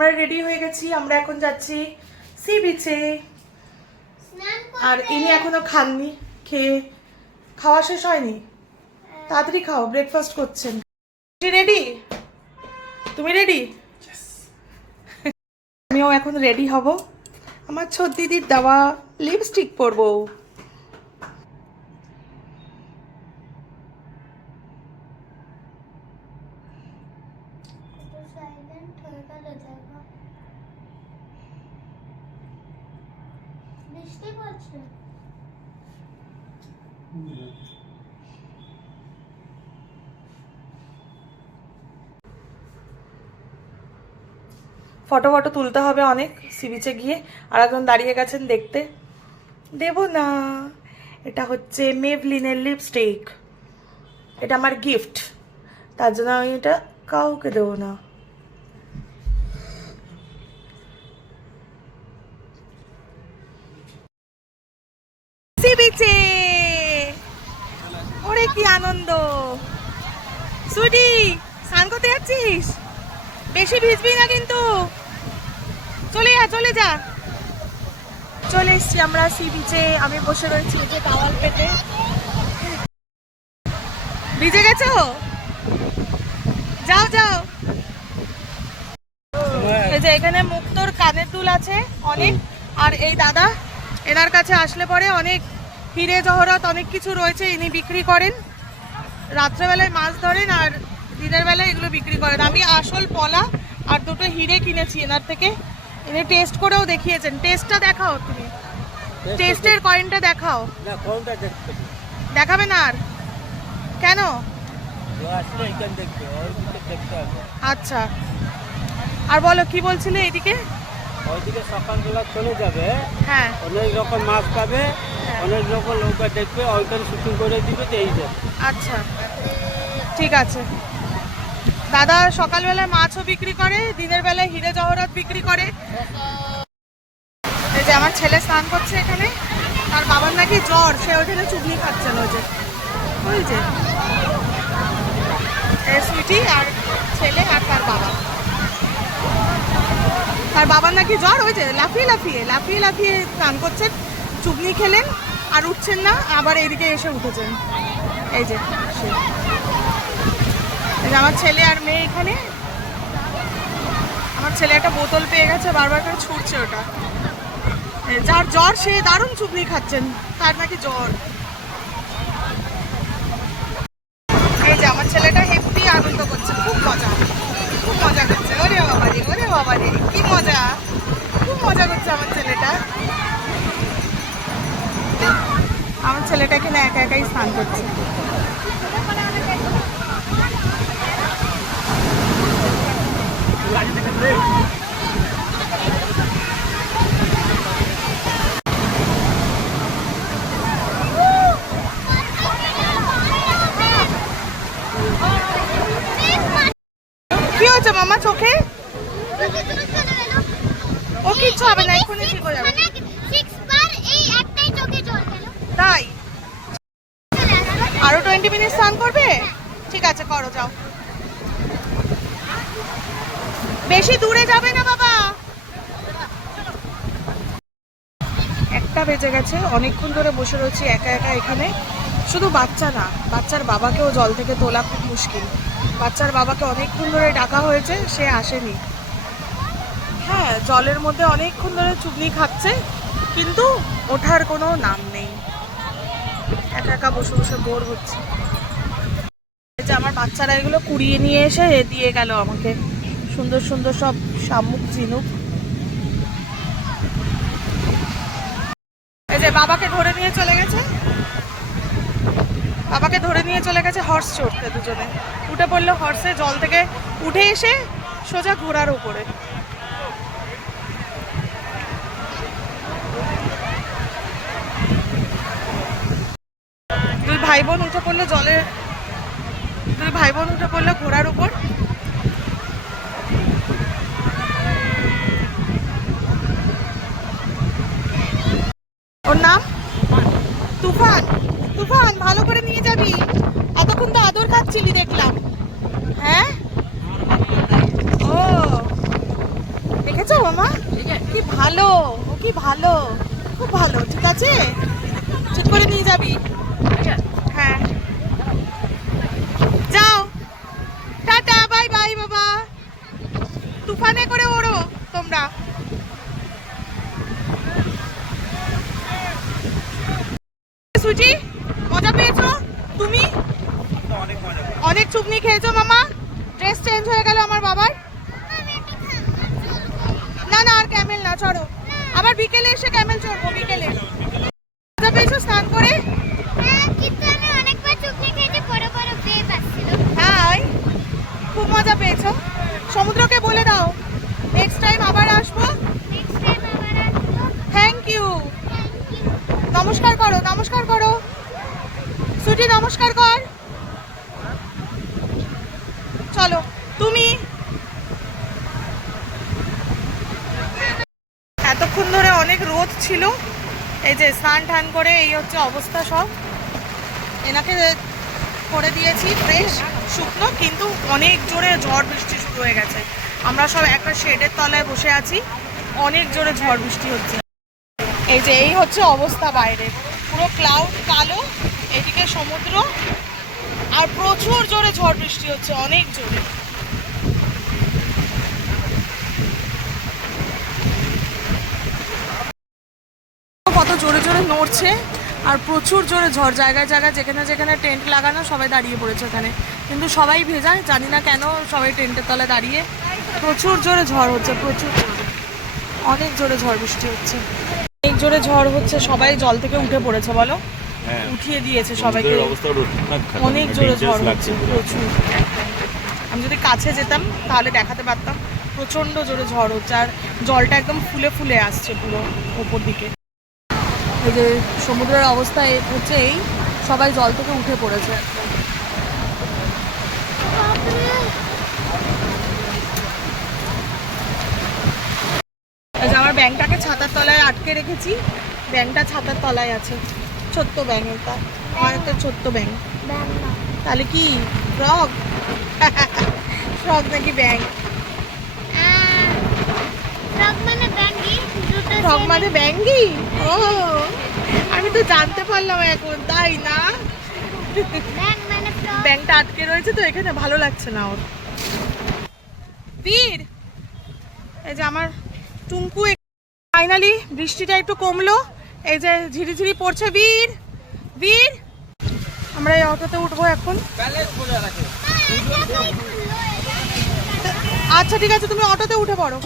আমরা রেডি হয়ে গেছি, আমরা এখন যাচ্ছি সি বিচে। আর ইনি এখনো খাননি, খাওয়া শেষ হয়নি। তাড়াতাড়ি খাও, ব্রেকফাস্ট করছেন। রেডি? তুমি রেডি? আমিও এখন রেডি হব, আমার ছোট দিদির দেওয়া লিপস্টিক পরবো। ফটো তুলতে হবে অনেক সি বিচে গিয়ে। আর একজন দাঁড়িয়ে গেছেন দেখতে, দেব না। এটা হচ্ছে মেভলিনের লিপস্টিক, এটা আমার গিফট, তার জন্য আমি এটা কাউকে দেবো না। সি বিচে ওরে কি আনন্দ! সুডি, স্নান করতে যাচ্ছিস? বেশি ভিজবি না কিন্তু, চলে যা। চলে এসছি আমরা সি বিচে, আমি বসে রয়েছি যে টাওয়াল পেতে। ভিজে গেছো? যাও। এই যে এখানে মুক্তোর কানের দুল আছে অনেক, আর এই দাদা, এনার কাছে আসলে পরে অনেক হিরে জহরত অনেক কিছু রয়েছে, ইনি বিক্রি করেন। রাত্রেবেলায় মাছ ধরেন আর দিনের বেলায় এগুলো বিক্রি করেন। আমি আসল পলা আর দুটো হিরে কিনেছি এনার থেকে, ইনি টেস্ট করেও দেখিয়েছেন। টেস্টটা দেখাও তুমি, টেস্টের কয়েনটা দেখাও। দেখাবে না আর কেন? আচ্ছা, আর বলো কি বলছিলে? এদিকে ওইদিকে সকালবেলা চলে যাবে, হ্যাঁ, অনেক রকম মাছ পাবে, অনেক রকম লোক দেখবে, ওইখানে শুটিং করে দিবে, এই যে। আচ্ছা ঠিক আছে। দাদা সকালবেলায় মাছও বিক্রি করে, দিনের বেলায় হিরে জহরত বিক্রি করে। এই যে আমার ছেলে স্নান করছে এখানে, তার বাবার নাকি জ্বর, সে ওখানে চুগলি খাচ্ছেন। ওই যে সুইটি আর ছেলে আর তার বাবার নাকি জ্বর, ওই যে লাফিয়ে স্নান করছেন, চুগনি খেলেন আর উঠছেন না, আবার এইদিকে এসে উঠেছেন। এই যে আমার ছেলে আর মেয়ে এখানে। আমার ছেলে একটা বোতল পেয়ে গেছে, বারবার করে ছুটছে ওটা। যার জ্বর সে দারুণ চুগনি খাচ্ছেন, তার নাকি জ্বর। এই যে আমার ছেলেটা হেব্বি আনন্দ করছে, খুব মজা করছে। ওরে বাবারে কি মজা, খুব মজা করছে আমার ছেলেটা। আমার ছেলেটা এখানে একাই স্নান করছে। কি হয়েছে মামা চোখে? ও কিচ্ছু হবে না, এক্ষুনি ঠিক হয়ে যাবে। তাই আরো 20 মিনিট স্নান করবে? ঠিক আছে, করো, যাও। বেশি দূরে যাবে না বাবা। 1টা বেজে গেছে, অনেকক্ষণ ধরে বসে রয়েছি একা এখানে। শুধু বাচ্চা না, বাচ্চার বাবাকেও জল থেকে তোলা খুব মুশকিল। বাচ্চার বাবাকে অনেকক্ষণ ধরে ডাকা হয়েছে, সে আসেনি। হ্যাঁ, জলের মধ্যে অনেকক্ষণ ধরে চুগনি খাচ্ছে, কিন্তু ওঠার কোনো নাম নেই। একা বসে বোর হচ্ছে। এই যে আমার বাচ্চারা এগুলো কুড়িয়ে নিয়ে এসে দিয়ে গেল আমাকে, সুন্দর সব শামুক ঝিনুক। এই যে বাবাকে ধরে নিয়ে চলে গেছে হর্স চড়তে। দুজনে উঠে পড়লো হর্সে, জল থেকে উঠে এসে সোজা ঘোড়ার উপরে। দুই ভাই বোন উঠে পড়লো ঘোড়ার উপর। ওর নাম তুফান। ভালো করে নিয়ে যাবি, এতক্ষণ তো আদর খাচ্ছিলি দেখলাম। হ্যাঁ, ও কি ভালো, ও কি ভালো, খুব ভালো। ঠিক আছে, ঠিক করে নিয়ে যাবি। হ্যাঁ, যাও, টাটা, বাই বাই বাবা। তুফানে করে ওড়ো তোমরা। সুজি, মজা পেয়েছো তুমি? অনেক চুগনি খেয়েছো মামা? ড্রেস চেঞ্জ হয়ে গেল আমার বাবার। না না, আর ক্যামেল না, চড়ো। আবার বিকেলে এসে ক্যামেল চড়বো, বিকেলে। মজা পেয়েছো স্নান করে? হ্যাঁ, খুব মজা পেয়েছো। সমুদ্রকে বলে দাও নেক্সট টাইম আবার আসবো। Thank you. নমস্কার করো, নমস্কার করো। সুজি নমস্কার কর। চলো তুমি। এতক্ষণ ধরে অনেক রোদ ছিল, এই যে স্নান টান করে এই হচ্ছে অবস্থা সব। এনাকে করে দিয়েছি ফ্রেশ শুকনো, কিন্তু অনেক জোরে ঝড় বৃষ্টি শুরু হয়ে গেছে। আমরা সব একটা শেডের তলায় বসে আছি, অনেক জোরে ঝড় বৃষ্টি হচ্ছে। এই যে এই হচ্ছে অবস্থা বাইরে, পুরো ক্লাউড কালো, এদিকে সমুদ্র, আর প্রচুর জোরে ঝড় বৃষ্টি হচ্ছে, অনেক জোরে। কত জোরে জোরে নড়ছে, আর প্রচুর জোরে ঝড়। জায়গায় জায়গায় যেখানে যেখানে টেন্ট লাগানো সবাই দাঁড়িয়ে পড়েছে ওখানে, কিন্তু সবাই ভেজা, জানি না কেন সবাই টেন্টের তলায় দাঁড়িয়ে। প্রচুর জোরে ঝড় হচ্ছে, প্রচুর জোরে, অনেক জোরে ঝড় বৃষ্টি হচ্ছে, অনেক জোরে ঝড় হচ্ছে। সবাই জল থেকে উঠে পড়েছে, বলো, উঠিয়ে দিয়েছে সবাইকে। অনেক জোরে ঝড় হচ্ছে, প্রচুর। আমি যদি কাছে যেতাম তাহলে দেখাতে পারতাম, প্রচন্ড জোরে ঝড় হচ্ছে, আর জলটা একদম ফুলে ফুলে আসছে পুরো ওপর দিকে। এই যে সমুদ্রের অবস্থা হচ্ছে এই, সবাই জল থেকে উঠে পড়েছে একদম। এই যে আমার ব্যাংকটাকে ছাতার তলায় আটকে রেখেছি, ব্যাংকটা ছাতার তলায় আছে। ছোট্ট ব্যাংক এটা, আমার একটা ছোট্ট ব্যাংক। তাহলে কি ফ্রগ? ফ্রগ নাকি ব্যাংক? ফ্রগ মানে ব্যাঙ্গি? ও, আমি তো জানতে পারলাম এখন, তাই না? ব্যাংকটা আটকে রয়েছে তো এখানে, ভালো লাগছে না ওর। বীর, এই যে আমার টুঙ্কু, ফাইনালি বৃষ্টিটা একটু কমলো, এই যে ঝিরিঝিরি পড়ছে। বীর, বীর, আমরা এই অটোতে উঠবো এখন। আচ্ছা ঠিক আছে, তুমি অটোতে উঠে পড়ো।